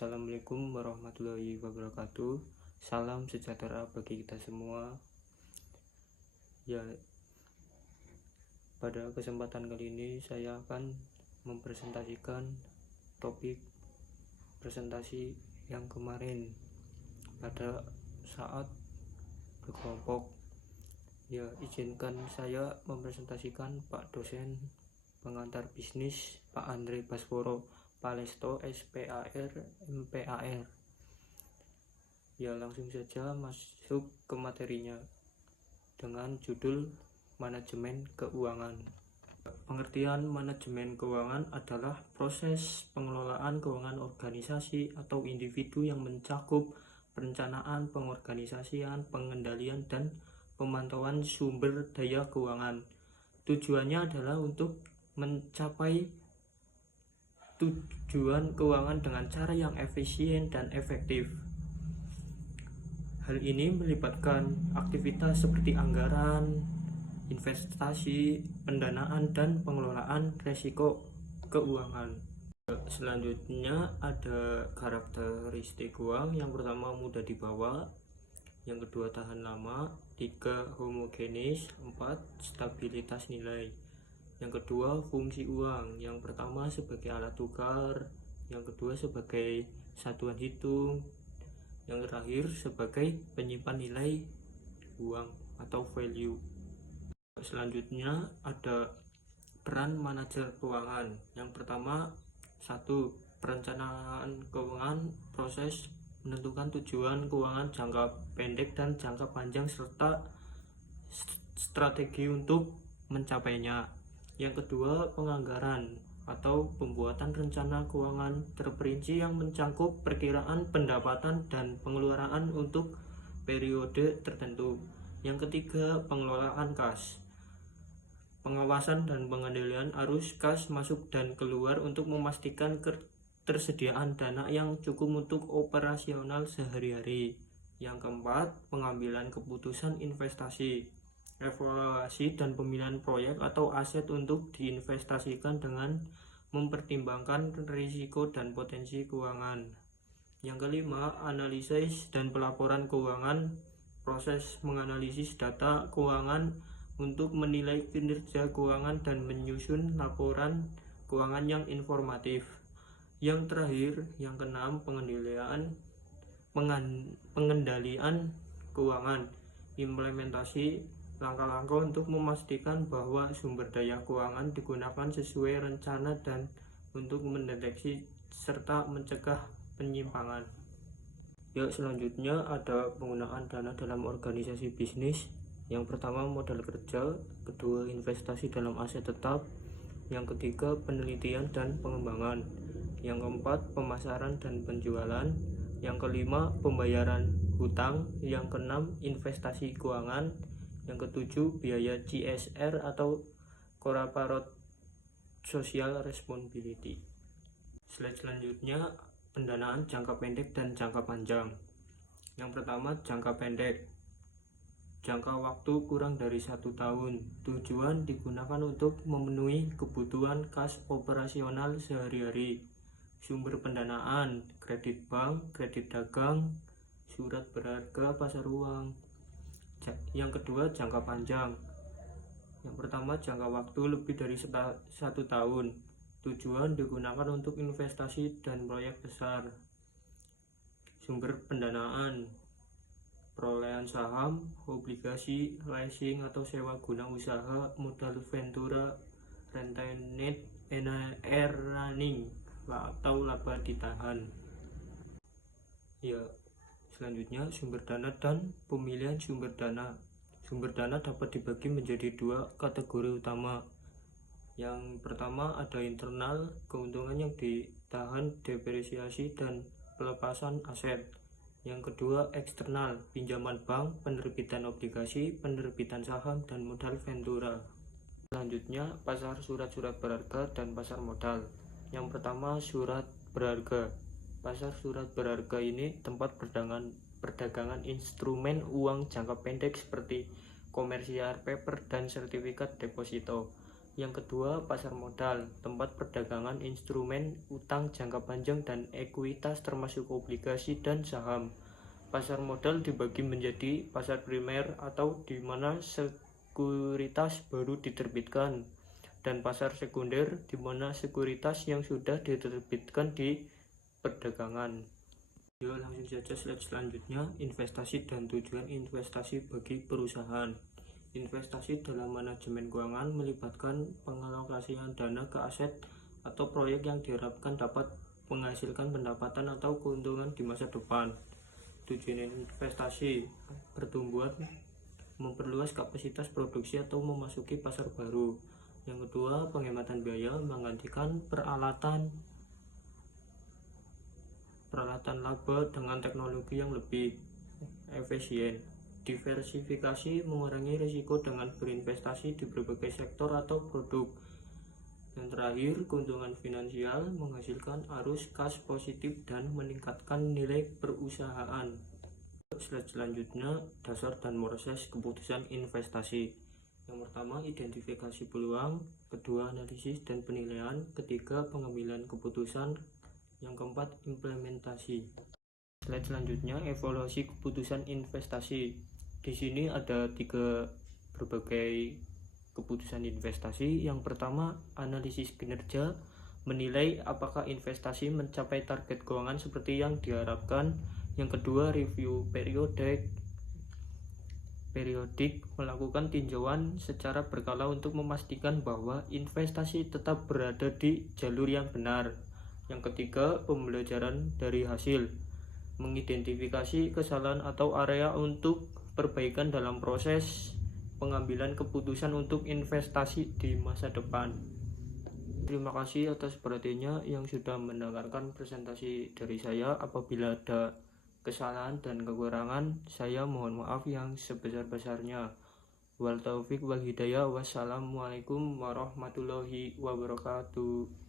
Assalamualaikum warahmatullahi wabarakatuh. Salam sejahtera bagi kita semua. Ya, pada kesempatan kali ini saya akan mempresentasikan topik presentasi yang kemarin pada saat berkelompok. Ya, izinkan saya mempresentasikan Pak dosen pengantar bisnis Pak Andre Basworo Palesto SPAR MPAR. Ya, langsung saja masuk ke materinya dengan judul manajemen keuangan. Pengertian manajemen keuangan adalah proses pengelolaan keuangan organisasi atau individu yang mencakup perencanaan, pengorganisasian, pengendalian, dan pemantauan sumber daya keuangan. Tujuannya adalah untuk mencapai tujuan keuangan dengan cara yang efisien dan efektif. Hal ini melibatkan aktivitas seperti anggaran, investasi, pendanaan, dan pengelolaan risiko keuangan. Selanjutnya ada karakteristik uang. Yang pertama mudah dibawa, yang kedua tahan lama, 3 homogenis, 4 stabilitas nilai. Yang kedua fungsi uang. Yang pertama sebagai alat tukar, yang kedua sebagai satuan hitung, yang terakhir sebagai penyimpan nilai uang atau value. Selanjutnya ada peran manajer keuangan. Yang pertama, 1. Perencanaan keuangan, proses menentukan tujuan keuangan jangka pendek dan jangka panjang serta strategi untuk mencapainya. Yang kedua, penganggaran atau pembuatan rencana keuangan terperinci yang mencakup perkiraan pendapatan dan pengeluaran untuk periode tertentu. Yang ketiga, pengelolaan kas, pengawasan dan pengendalian arus kas masuk dan keluar untuk memastikan ketersediaan dana yang cukup untuk operasional sehari-hari. Yang keempat, pengambilan keputusan investasi, evaluasi dan pemilihan proyek atau aset untuk diinvestasikan dengan mempertimbangkan risiko dan potensi keuangan. Yang kelima, analisis dan pelaporan keuangan, proses menganalisis data keuangan untuk menilai kinerja keuangan dan menyusun laporan keuangan yang informatif. Yang terakhir, yang keenam, pengendalian keuangan, implementasi langkah-langkah untuk memastikan bahwa sumber daya keuangan digunakan sesuai rencana dan untuk mendeteksi serta mencegah penyimpangan. Ya, selanjutnya ada penggunaan dana dalam organisasi bisnis. Yang pertama modal kerja, kedua investasi dalam aset tetap, yang ketiga penelitian dan pengembangan, yang keempat pemasaran dan penjualan, yang kelima pembayaran hutang, yang keenam investasi keuangan, yang ketujuh biaya CSR atau corporate social responsibility. Slide selanjutnya pendanaan jangka pendek dan jangka panjang. Yang pertama jangka pendek, jangka waktu kurang dari 1 tahun. Tujuan digunakan untuk memenuhi kebutuhan kas operasional sehari-hari. Sumber pendanaan, kredit bank, kredit dagang, surat berharga, pasar uang. Yang kedua jangka panjang. Yang pertama jangka waktu lebih dari 1 tahun. Tujuan digunakan untuk investasi dan proyek besar. Sumber pendanaan, perolehan saham, obligasi, leasing atau sewa guna usaha, modal ventura, retained earning atau laba ditahan. Ya, selanjutnya sumber dana dan pemilihan sumber dana. Sumber dana dapat dibagi menjadi 2 kategori utama. Yang pertama ada internal, keuntungan yang ditahan, depresiasi dan pelepasan aset. Yang kedua eksternal, pinjaman bank, penerbitan obligasi, penerbitan saham, dan modal ventura. Selanjutnya pasar surat-surat berharga dan pasar modal. Yang pertama surat berharga. Pasar surat berharga ini tempat perdagangan instrumen uang jangka pendek seperti komersial paper dan sertifikat deposito. Yang kedua, pasar modal, tempat perdagangan instrumen utang jangka panjang dan ekuitas termasuk obligasi dan saham. Pasar modal dibagi menjadi pasar primer atau di mana sekuritas baru diterbitkan, dan pasar sekunder di mana sekuritas yang sudah diterbitkan di perdagangan. Yuk langsung saja slide selanjutnya, investasi dan tujuan investasi bagi perusahaan. Investasi dalam manajemen keuangan melibatkan pengalokasian dana ke aset atau proyek yang diharapkan dapat menghasilkan pendapatan atau keuntungan di masa depan. Tujuan investasi: pertumbuhan, memperluas kapasitas produksi atau memasuki pasar baru. Yang kedua, penghematan biaya, menggantikan peralatan laba dengan teknologi yang lebih efisien. Diversifikasi, mengurangi risiko dengan berinvestasi di berbagai sektor atau produk. Yang terakhir, keuntungan finansial, menghasilkan arus kas positif dan meningkatkan nilai perusahaan. Slide selanjutnya, dasar dan proses keputusan investasi. Yang pertama, identifikasi peluang. Kedua, analisis dan penilaian. Ketiga, pengambilan keputusan. Yang keempat, implementasi. Slide selanjutnya, evaluasi keputusan investasi. Di sini ada 3 berbagai keputusan investasi. Yang pertama, analisis kinerja, menilai apakah investasi mencapai target keuangan seperti yang diharapkan. Yang kedua, review periodik, melakukan tinjauan secara berkala untuk memastikan bahwa investasi tetap berada di jalur yang benar. Yang ketiga, pembelajaran dari hasil, mengidentifikasi kesalahan atau area untuk perbaikan dalam proses pengambilan keputusan untuk investasi di masa depan. Terima kasih atas perhatiannya yang sudah mendengarkan presentasi dari saya. Apabila ada kesalahan dan kekurangan, saya mohon maaf yang sebesar-besarnya. Wal taufiq wal hidayah. Wassalamualaikum warahmatullahi wabarakatuh.